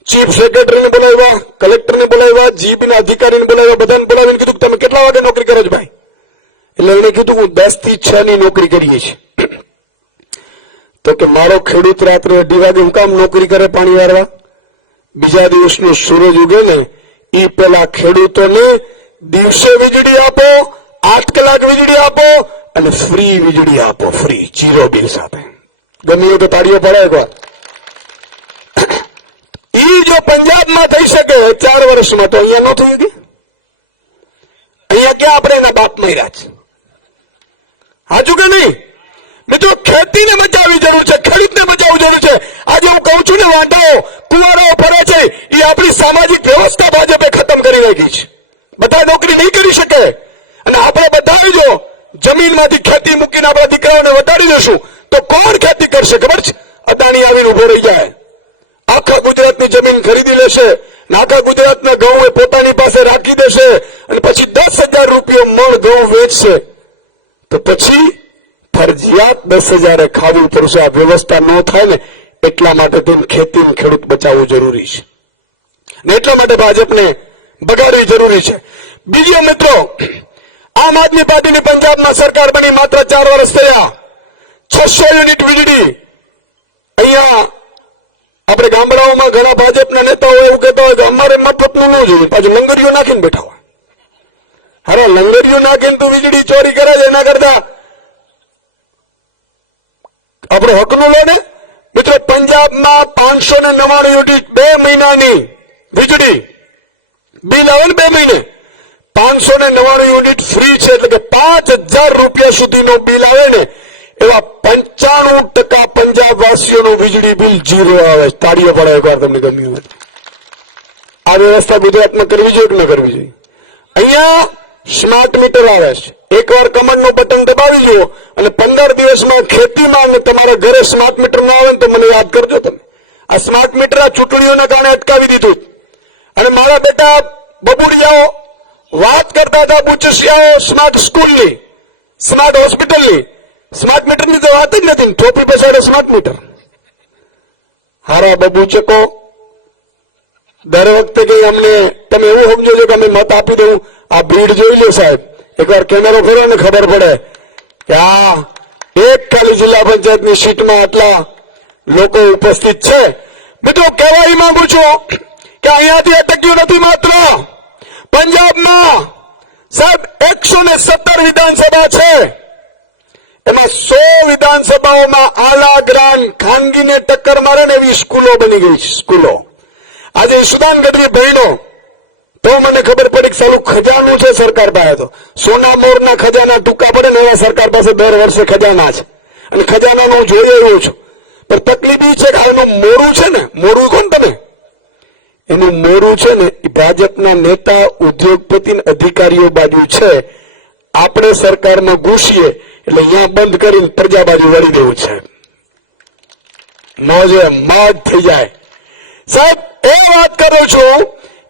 ચીફ સેક્રેટરીને બોલાવ્યા, કલેક્ટરને બોલાવ્યા, જીબીના અધિકારીને બોલાવ્યા, બધાને બોલાવીને કીધું તમે કેટલા વાગે નોકરી કરો છો ભાઈ? એટલે એને કીધું હું 10 થી 6 ની નોકરી કરીએ છીએ. તો કે મારો ખેડૂત રાત્રે 2 વાગે હું કામ નોકરી કરે પાણી વાળવા? બીજા દિવસનો સૂરજ ઉગે ને એ પેલા ખેડૂતોને દિવસે વીજળી આપો, 8 કલાક વીજળી આપો અને ફ્રી વીજળી આપો, ફ્રી, 0 બિલ સાથે. ગમે તો તાળીઓ પડે એકવાર. જો પંજાબમાં થઈ શકે 4 વર્ષમાં તો અહીંયા ન થઈ શકે. અહીંયા ક્યાં આપણે એના બાપ મર્યા છે? હાજુ કે નહીં? મિત્રો, ખેતીને બચાવવી જરૂર છે, ખેડૂતને બચાવવું જરૂર છે. આજે હું કહું છું ને, વાંઢાઓ કુંવારાઓ ફરે છે, એ આપણી સામાજિક વ્યવસ્થા ભાજપે ખતમ કરી નાખી છે. બધા નોકરી નહીં કરી શકે. અને આપણે બધા જો જમીનમાંથી ખેતી મૂકીને આપણા દીકરાઓને વધારી દેશું તો કોણ ખેતી કરશે? ખબર છે? અદાણી આવીને ઉભો રહી જાય, આખા ગુજરાતની જમીન ખરીદી લેશે, આખા ગુજરાતના ઘઉં પોતાની પાસે રાખી દેશે અને પછી 10,000 રૂપિયા મણ ઘઉં વેચશે. તો પછી ફરજિયાત 10,000 ખાવું પડશે. આ વ્યવસ્થા ન થાય ને એટલા માટે તેમ ખેતી ખેડૂત બચાવવું જરૂરી છે ને એટલા માટે ભાજપને બગાડવી જરૂરી છે. બીજો મિત્રો, આમ આદમી પાર્ટીની પંજાબમાં સરકાર બની માત્ર 4 વર્ષ થયા, 600 યુનિટ વીજળી. અહીંયા આપણે ગામડાઓમાં ઘણા ભાજપના નેતાઓ એવું કહેતા હોય કે અમારે મફતનું ન જોઈએ, પાછું લંગરીઓ નાખીને બેઠા હોય. અરે લંગરીઓ નાખીને તું વીજળી ચોરી કરે છે, એના કરતા આપણો હકનું લે ને. મિત્રો, પંજાબમાં 599 યુનિટ 2 મહિનાની વીજળી બિલ આવે ને 2 મહિને 599 યુનિટ ફ્રી છે, એટલે કે 5,000 રૂપિયા સુધીનું બિલ આવે ને એવા 95% પંજાબવાસીઓનું વીજળી બિલ 0 આવે. તાળીઓ પડે એકવાર તમને ગમ્યું હોય. આ વ્યવસ્થા ગુજરાતમાં કરવી જોઈએ કે ન કરવી જોઈએ? અહીંયા સ્માર્ટ મીટર આવે છે. એકવાર કમળનું બટન દબાવી લો અને 15 દિવસમાં ખેતીમાં અને તમારા ઘરે સ્માર્ટ મીટર ન આવે તો મને યાદ કરજો તમે. આ સ્માર્ટ મીટર આ ચૂંટણીઓના કારણે અટકાવી દીધું. અને મારા બેટા બબુડિયાઓ વાત કરતા હતા બુચસિયાઓ સ્માર્ટ સ્કૂલની, સ્માર્ટ હોસ્પિટલની. સ્માર્ટ મીટરની તો વાત જ નથી. ટોપી પછાડે સ્માર્ટ મીટર. હારા બબુચકો દર વખતે કઈ અમને તમે એવું સમજો છો કે અમે મત આપી દઉં. આ ભીડ જોઈ લો સાહેબ, એકવાર કેમેરો ફેરવો ને ખબર પડે કે આ એક ખાલી જિલ્લા પંચાયતની સીટમાં આટલા લોકો ઉપસ્થિત છે. મિત્રો કહેવા એ માંગુ છું કે અહીંયાથી અટક્યું નથી. માત્ર પંજાબમાં સાહેબ 117 વિધાનસભા છે, એમાં 100 વિધાનસભાઓમાં આલા ગ્રાન ખાનગીને ટક્કર મારે ને એવી સ્કૂલો બની ગઈ. સ્કૂલો આજે ઈશુદાન ગઢવી બહેનો તો મને ખબર પડી કે સાલું ખજાનું છે સરકાર પાસે. તો સોના મોરના ખજાના ટૂંકા પડે ને એવા સરકાર પાસે દર વર્ષે ખજાના છે, અને ખજાનાનું હું જોઈ રહ્યો છું. પણ તકલીફ એ છે કે હાલનું મોરું છે ને, મોરું કોણ તમે એનું મોરું છે ને એ ભાજપના નેતા ઉદ્યોગપતિ અધિકારીઓ બાજુ છે. આપણે સરકારમાં ઘૂસીએ એટલે અહીંયા બંધ કરીને પ્રજા બાજુ વળી દેવું છે. મોજે માજ થઈ જાય. સાહેબ એ વાત કરું છું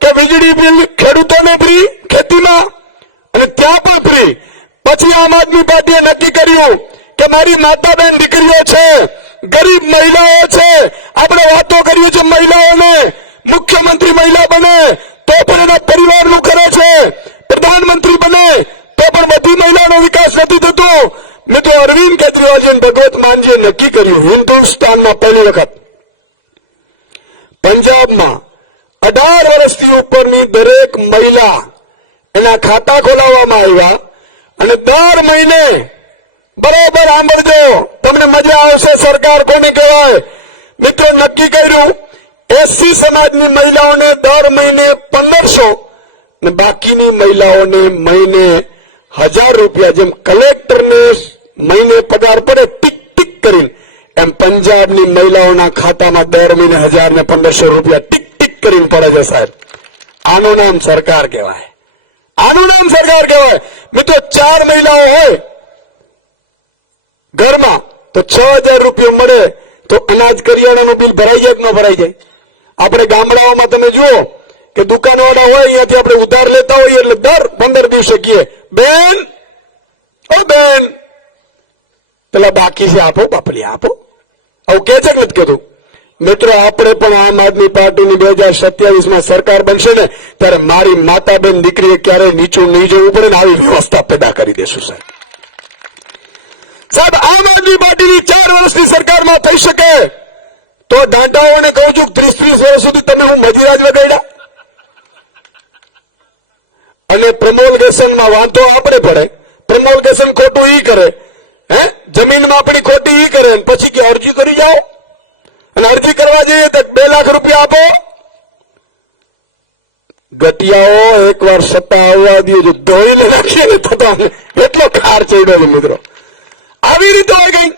કે વીજળી બિલ ખેડૂતોને ફ્રી ખેતીમાં, અને ત્યાં પણ ફ્રી. પછી આમ આદમી પાર્ટીએ નક્કી કર્યું કે મારી માતા બહેન દીકરીઓ છે, ગરીબ મહિલાઓ છે, આપણે વાતો કરીએ છીએ મહિલાઓને મુખ્યમંત્રી મહિલા બને તો પણ એના પરિવારનું કરે છે, પ્રધાનમંત્રી બને તો પણ બધી મહિલાનો વિકાસ નથી થતો. મિત્રો અરવિંદ કેજરીવાલજી ભગવત માનજીએ નક્કી કર્યું હિન્દુસ્તાનમાં પહેલી વખત પંજાબમાં 18 વર્ષથી ઉપરની દરેક મહિલા એના ખાતા ખોલાવવામાં આવ્યા, અને દર મહિને બરોબર સાંભળજો, તમને મજા આવશે. સરકાર કોને કહેવાય? મિત્રો નક્કી કર્યું એસસી સમાજની મહિલાઓને દર મહિને 1500 અને બાકીની મહિલાઓને મહિને 1000 રૂપિયા. જેમ કલેક્ટરને મહિને પગાર પડે ટીક ટીક કરીને, એમ પંજાબની મહિલાઓના ખાતામાં દર મહિને 1000 ને 1500 રૂપિયા ટીક ટીક કરીને પડે છે. સાહેબ આનું નામ સરકાર કહેવાય, આનું નામ સરકાર કહેવાય. મિત્રો 4 મહિલાઓ હોય ઘરમાં તો 6000 રૂપિયા મળે તો અનાજ કરિયાણાનું બિલ ભરાઈ જાય કે ન ભરાઈ જાય? આપણે ગામડાઓમાં તમે જુઓ કે દુકાનવાળા હોય અહીંયાથી આપણે ઉધાર લેતા હોઈએ એટલે દર 15 દિવસે કહીએ બેન ઓ બેન પેલા બાકી છે આપો, બાપલી આપો. આવું કે છે કે નથી કહેતું? મિત્રો આપણે પણ આમ આદમી પાર્ટીની 2027માં સરકાર બનશે ને ત્યારે મારી માતા બેન દીકરીએ ક્યારેય નીચું નહીં જવું પડે ને આવી વ્યવસ્થા પેદા કરી દેશું. સાહેબ આમ આદમી પાર્ટીની 4 વર્ષની સરકારમાં થઈ શકે તો દાંડાઓને કહું છું 30 વર્ષ સુધી તમે હું મજીરાજ વગાડ્યા, અને પ્રમોલગેશનમાં વાંધો આપણે પડે. પ્રમોલગેશન ખોટું ઈ કરે, જમીનમાં આપણી ખોટી ઈ કરે, પછી કે અરજી કરી જાઓ, અને અરજી કરવા જઈએ તો 2 લાખ રૂપિયા આપો. ગટિયાઓ એકવાર સત્તા આવવા દે જો ધોઈને નાખીએ ને તો એટલો ખાર ચડ્યો છે. મિત્રો આવી રીતે હોય ગઈ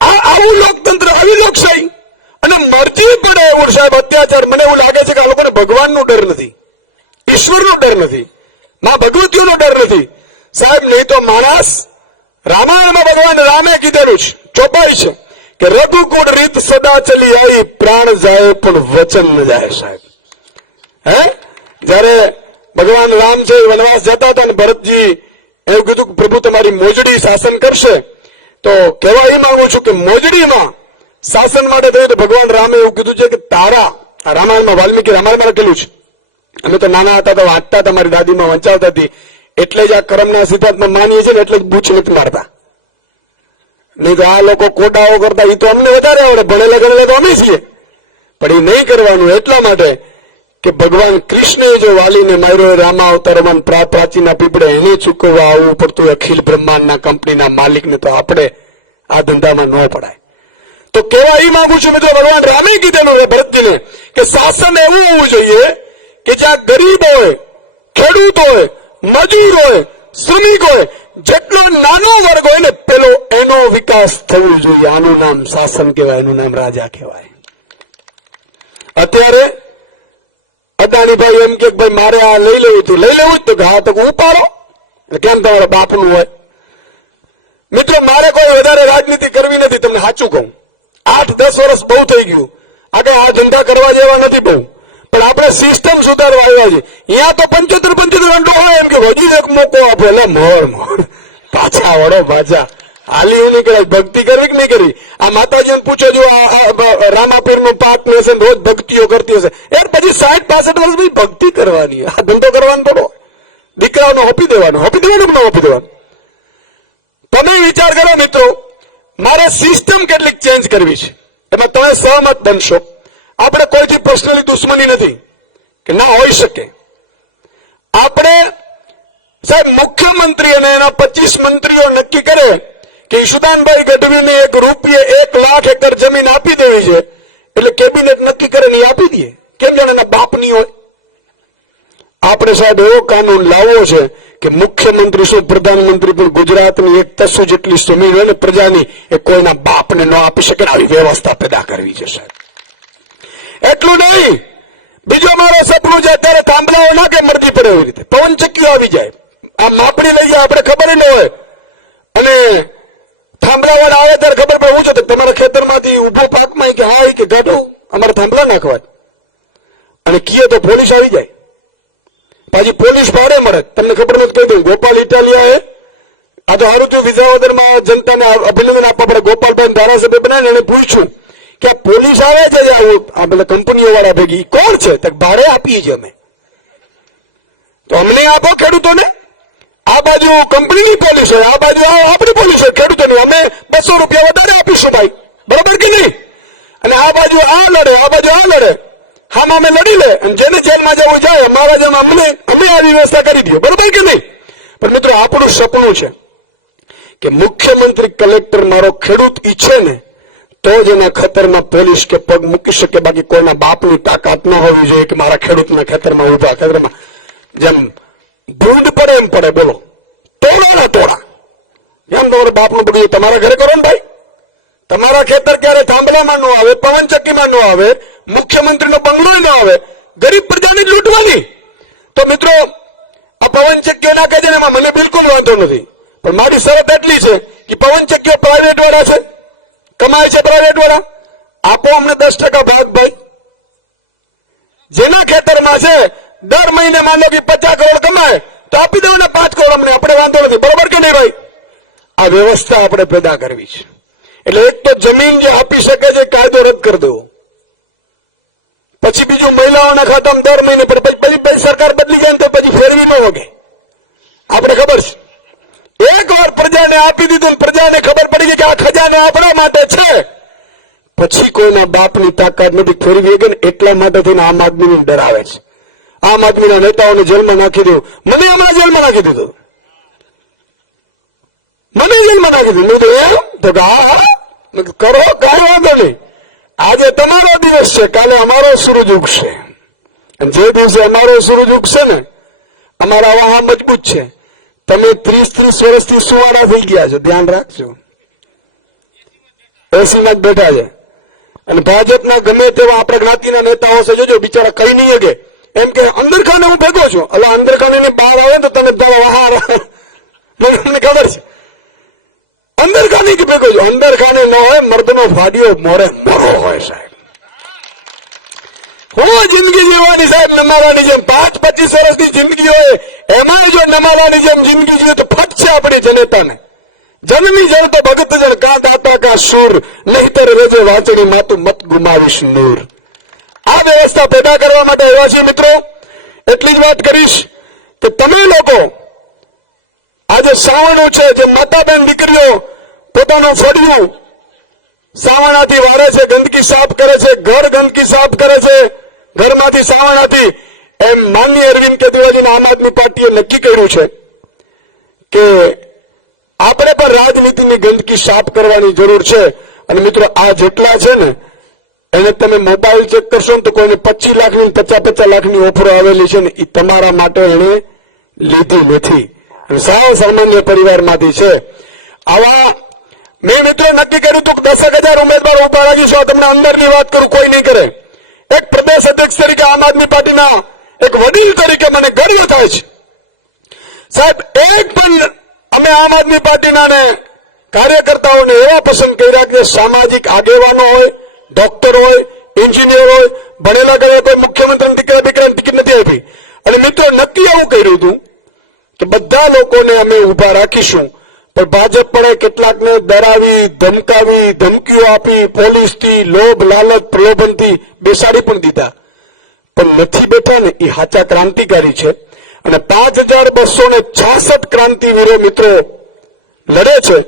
આવું લોકતંત્ર, આવી લોકશાહી, અને મરજી પડે એવું સાહેબ અત્યાચાર. મને એવું લાગે છે કે આ લોકોને ભગવાનનો ડર નથી, ઈશ્વરનો ડર નથી, માં ભગવતીઓનો ડર નથી. સાહેબ નહીં તો માણસ રામાયણમાં ભગવાન રામે કીધેલું છે, ચોપાઈ છે કે રઘુકુળ રીત સદા ચલી આવી, પ્રાણ જાય પણ વચન ન જાય. સાહેબ જયારે ભગવાન રામ છે વનવાસ જતા હતા ને ભરતજી એવું કીધું કે પ્રભુ તમારી મોજડી શાસન કરશે, તો કહેવા એ માંગુ છું કે મોજડીમાં શાસન માટે થયું તો ભગવાન રામે એવું કીધું છે કે તારા રામાયણમાં વાલ્મીકી રામાયણમાં લખેલું છે. અમે તો નાના હતા તો વાંચતા હતા, મારી દાદીમાં વંચાવતા હતી, એટલે જ આ કર્મના સિદ્ધાંતમાં માનીએ છીએ ને એટલે જ બૂચ નથી મારતા. નહીં તો આ લોકો કોટાઓ કરતા એ તો અમને વધારે આવડે, ભણેલા ગણેલા તો અમે છીએ, પણ એ નહીં કરવાનું. એટલા માટે કે ભગવાન કૃષ્ણે જો વાલીને માર્યો, રામા અવતારમાં પ્રાચીના પીપળે એને ચૂકવવા આવવું પડતું અખિલ બ્રહ્માંડના કંપનીના માલિકને, તો આપણે આ ધંધામાં ન પડાય. તો કેવા એ માંગુ છું મિત્રો, ભગવાન રામે કીધેલું ભરતજીને કે શાસન એવું હોવું જોઈએ કે જ્યાં ગરીબ હોય, ખેડૂત હોય, મજૂર હોય, શ્રમિક હોય, જેટલો નાનો વર્ગ હોય ને પેલો એનો વિકાસ થવો જોઈએ. આનું નામ શાસન કહેવાય, એનું નામ રાજા કહેવાય. અત્યારે અદાણીભાઈ એમ કે ભાઈ મારે આ લઈ લેવું હતું, લઈ લેવું જ તો કે હા તો ઉપાડો, કેમ તમારા બાપનું હોય. મિત્રો મારે કોઈ વધારે રાજનીતિ કરવી નથી, તમને સાચું કહું. 8-10 વર્ષ બહુ થઈ ગયું, આગળ આ ધંધા કરવા જેવા નથી બહુ, પણ આપણે સિસ્ટમ સુધારવા આવ્યા છે. અહીંયા તો 75 અંડો હોય એમ કે હજી એક મોકો આપો, એટલે મોર પાછા વળો, પાછા હાલી નહીં કરાય. ભક્તિ કરવી કે નહીં કરવી? આ માતાજીને પૂછો, જો રામાપીર નું પાક ને હશે રોજ ભક્તિઓ કરતી હશે, યાર પછી વર્ષ પછી ભક્તિ કરવાની, આ ધંધો કરવાનો થોડો, દીકરાઓને આપી દેવાનું કે ન આપી દેવાનું. તમે વિચાર કરો મિત્રો, મારે સિસ્ટમ કેટલીક ચેન્જ કરવી છે, એમાં તમે સહમત બનશો. આપણે કોઈથી પર્સનલી દુશ્મની નથી કે ના હોઈ શકે. આપણે સાહેબ મુખ્યમંત્રી અને એના 25 મંત્રીઓ નક્કી કરે કે ઈશુદાનભાઈ ગઢવીને ₹1 લાખ એકર જમીન આપી દેવી છે, એટલે કેબિનેટ નક્કી કરે ને આપી દે. કેમ જાણે એના બાપની હોય? આપણે સાહેબ એવો કાનૂન લાવવો છે કે મુખ્યમંત્રી શું પ્રધાનમંત્રી પણ ગુજરાતની 1 તસ્સુ જેટલી જમીન હોય ને પ્રજાની, એ કોઈના બાપને ન આપી શકે. આવી વ્યવસ્થા પેદા કરવી છે સાહેબ. એટલું નહીં, બીજો મારો સપનું છે અત્યારે થાંભલાઓ ના કે મરજી પડે એવી રીતે પવનચક્કીઓ આવી જાય, આ માપડી લઈ જાય, આપણે ખબર ન હોય, અને થાંભલા વાળા આવે ત્યારે ખબર પડે હું છે તમારા ખેતરમાંથી ઉભો પાકમાં કે હા કે ગાડું અમારે થાંભલા નાખવા, અને કીએ તો પોલીસ આવી જાય. પાછી પોલીસ ભાડે મળે. તમને ખબર નથી કહી દઉં, ગોપાલ ઇટાલિયાએ આ તો સારું થયું વિસાવદરમાં જનતાને અભિનંદન આપવા પડે. ગોપાલભાઈ ધારાસભ્ય બનાવીને એને પૂછ્યું કે પોલીસ આવે છે આ બધા કંપનીઓ વાળા ભેગી કોણ છે? ભાડે આપીએ છીએ અમે, તો અમને આપો ખેડૂતોને. આ બાજુ કંપનીની પોલીસ હોય, આ બાજુ આપણી પોલીસ હોય ખેડૂતોની, અમે ₹200 વધારે આપીશું ભાઈ, બરોબર કે નહીં? અને આ બાજુ આ લડે, આ બાજુ આ લડે, હા અમે લડી લે, અને જેને જેલમાં જવું જાય મારા જેમ અમે આ વ્યવસ્થા કરી દઈએ, બરોબર કે નહીં? પણ મિત્રો આપણું સપનું છે કે મુખ્યમંત્રી કલેક્ટર મારો ખેડૂત ઈચ્છે ને તો જ એના ખેતરમાં પોલીસ કે પગ મૂકી શકે, બાકી કોઈના બાપની તાકાત ન હોવી જોઈએ કે મારા ખેડૂતના ખેતરમાં ઉભા, ખેતરમાં જેમ ભૂંડ પડે એમ પડે. બોલો, તોડા ના તોડા, એમ તમારા બાપનું બધું તમારા ઘરે કરો ને ભાઈ. તમારા ખેતર ક્યારે થાંભલામાં ન આવે, પવનચક્કીમાં ન આવે, મુખ્યમંત્રીનો બંગલો ન આવે, ગરીબ પ્રજાની લૂંટવાની. તો મિત્રો આ પવનચક્કીઓ નાખે છે ને એમાં મને બિલકુલ વાંધો નથી, પણ મારી શરત એટલી છે કે પવનચક્કીઓ પ્રાઇવેટ વાળા છે, કમાય છે પ્રાઇવેટ વાળા, આપો અમને 10% ભાગ ભાઈ. જેના ખેતરમાં છે દર મહિને માનો કે 50 કરોડ કમાય તો આપી દો ને 5 કરોડ અમને, આપણે વાંધો નથી, બરોબર કે નહીં ભાઈ? આ વ્યવસ્થા આપણે પેદા કરવી છે. એટલે એક તો જમીન જે આપી શકે છે કાયદો રદ કરી દેવો, પછી બીજું મહિલાઓના ખાતામાં દર મહિને, પછી સરકાર બદલી જાય તો પછી ફેરવી ન વગે. આપણે ખબર છે, એકવાર પ્રજાને આપી દીધું, પ્રજાને ખબર પડી ગઈ કે આ ખજાને આપણા માટે છે, પછી કોઈના બાપની તાકાત નથી ફેરવી ગઈ. એટલા માટે થઈને આમ આદમીને ડરાવે છે. આમ આદમીના નેતાઓને જેલમાં નાખી દીધું, મને હમણાં જેલમાં નાખી દીધું, મને જેલમાં નાખી દીધું. તો કરો, કાંઈ વાંધો નહીં, આજે તમારો દિવસ છે, કાલે અમારો સૂરજ ઉગશે, અને જે દિવસે અમારો સૂરજ ઉગશે ને, અમારા વાહ મજબૂત છે. તમે 30 વર્ષથી સુવાડા થઈ ગયા છો, ધ્યાન રાખજો. એસીમાં જ બેઠા છે, અને ભાજપના ગમે તેવા આપણે જ્ઞાતિના નેતાઓ છે, જોજો બિચારા કઈ નહીં શકે, એમ કે અંદરખાને હું ભેગો છું. હવે અંદરખાને બહાર આવે તો તમે મને ખબર છે, અંદરખાને કે ભેગો છું. અંદરખાને ન હોય, મર્દનો ફાડ્યો મોરે મોરો હોય સાહેબ. હું જિંદગી જીવવાની સાહેબ નમાવાની જેમ, 5-25 વર્ષની જિંદગી હોય એમાં જો નમાવાની જેમ જિંદગી જીવે તો ફટશે આપણી જનતાને. જન્મી જળ તો ભગત જળ, કા દાતા કા સુર, નહીતર રેજે વાંચણી માતું મત ગુમાવીશ નૂર. આ વ્યવસ્થા પેદા કરવા માટે આવ્યા છીએ મિત્રો. એટલી જ વાત કરીશ કે તમે લોકો આજે સાવણું છે, જે માતાબેન દીકરીઓ પોતાનું ફળિયું સાવણાથી વારે છે, ગંદકી સાફ કરે છે, ઘર ગંદકી સાફ કરે છે, ઘરમાંથી સાવણાથી, એમ માનનીય અરવિંદ કેજરીવાલ આમ આદમી પાર્ટીએ નક્કી કર્યું છે કે આપણે પણ રાજનીતિની ગંદકી સાફ કરવાની જરૂર છે. અને મિત્રો આ જેટલા છે ને એને તમે મોબાઈલ ચેક કરશો ને તો કોઈને 25 લાખની 50 લાખની ઓફરો આવેલી છે ને, એ તમારા માટે એને લીધી નથી, અને સામાન્ય પરિવારમાંથી છે. આવા મેં મિત્રો નક્કી કર્યું હતું 10,000 ઉમેદવાર ઉભા રાખીશું. તમને અંદરની વાત કરું, કોઈ નહીં કરે. એક પ્રદેશ અધ્યક્ષ તરીકે આમ આદમી પાર્ટીના એક વડીલ તરીકે મને ગર્વ થાય છે સાહેબ. એક પણ અમે આમ આદમી પાર્ટીના કાર્યકર્તાઓને એવા પસંદ કર્યા કે સામાજિક આગેવાનો હોય, ડોક્ટર હોય, એન્જિનિયર હોય, ભણેલા ગયેલા કોઈ મુખ્યમંત્રી દીકરાને ટિકિટ નથી આપી. અને મિત્રો નક્કી એવું કર્યું હતું કે બધા લોકોને અમે ઉભા રાખીશું, પણ ભાજપ પણ કેટલાકને ડરાવી, ધમકાવી, ધમકીઓ આપી, પોલીસથી, લોભ લાલચ પ્રલોભનથી બેસાડી પણ દીધા. પણ નથી બેઠા ને એ સાચા ક્રાંતિકારી છે. અને 5266 ક્રાંતિવીરો મિત્રો લડે છે.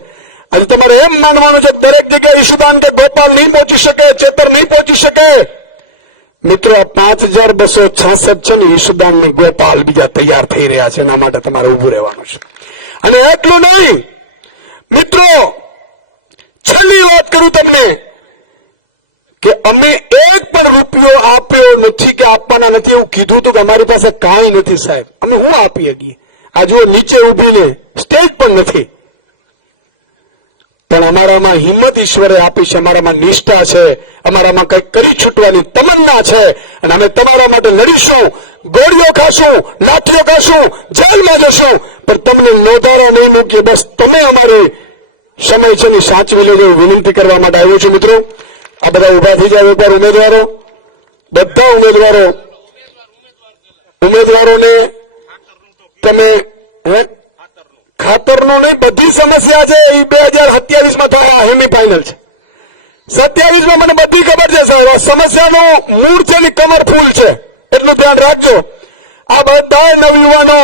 અને તમારે એમ માનવાનું છે દરેક જગ્યાએ ઈશુદાન કે ગોપાલ નહીં પહોંચી શકે, ચેતર નહીં પહોંચી શકે. મિત્રો 5266 છે ને ઈશુદાન ને ગોપાલ બીજા તૈયાર થઈ રહ્યા છે. એના માટે તમારે ઉભું રહેવાનું છે. અને એટલું નહીં મિત્રો, છેલ્લી વાત કરું તમને કે અમે એક પણ રૂપિયો આપ્યો નથી કે આપવાના નથી. એવું કીધું હતું કે અમારી પાસે કાંઈ નથી સાહેબ, અમે શું આપી શકીએ. આ જો નીચે ઉભીને સ્ટેજ પણ નથી, પણ અમારામાં હિંમત ઈશ્વરે આપી છે, અમારામાં નિષ્ઠા છે, અમારામાં કંઈક કરી છૂટવાની તમન્ના છે. અને અમે તમારા માટે લડીશું, ગોળીઓ ખાશું, લાઠીઓ ખાશું, જેલમાં જશું, પણ તમને નોંધારો નહીં મૂકીએ. બસ તમે અમારી સમય છે ને સાચવી લેજો વિનંતી કરવા માટે આવ્યો છું. મિત્રો આ બધા ઉભા થઈ જાય. એકવાર ઉમેદવારો, બધા ઉમેદવારોને તમે ખાતરનું નહીં, બધી સમસ્યા છે એ 2027 થયા સેમીફાઈનલ છે. 27 મને બધી ખબર છે સાહેબ. સમસ્યાનું મૂળ છે ને કમર ફૂલ છે, એટલું ધ્યાન રાખજો. આ બધા નવયુવાનો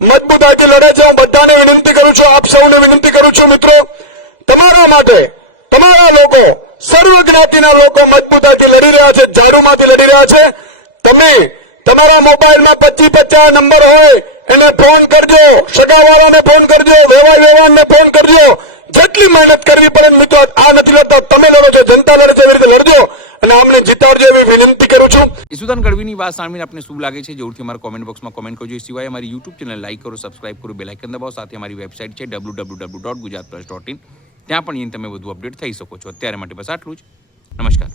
મજબૂતાઈથી લડે છે. હું બધાને વિનંતી કરું છું, આપ સૌને વિનંતી કરું છું મિત્રો, તમારા માટે, તમારા લોકો, સર્વ જ્ઞાતિના લોકો મજબૂતાઈથી લડી રહ્યા છે, ઝાડુમાંથી લડી રહ્યા છે. તમે તમારા મોબાઈલમાં 25 નંબર હોય એને ફોન કરજો, સગાવાળાને ફોન કરજો, વ્યવહારને ફોન કરજો. જેટલી મહેનત કરવી પડે મિત્રો, આ નથી લડતા, તમે લડો છો, જનતા લડે છે, એવી રીતે લડજો અને આમને જીતાડજો એવી વિનંતી કરું છું. ઈશુદાન ગઢવીની વાત સાંભળીને આપને શું લાગે છે જરૂરથી અમારા કોમેન્ટ બોક્સમાં કોમેન્ટ કરજો. એ સિવાય અમારી યુટ્યુબ ચેનલ લાઈક કરો, સબસ્ક્રાઇબ કરો, બેલ આઇકન દબાવો. સાથે અમારી વેબસાઇટ છે www.gujaratplus.in, ત્યાં પણ તમે વધુ અપડેટ થઈ શકો છો. અત્યારે માટે બસ આટલું જ. નમસ્કાર.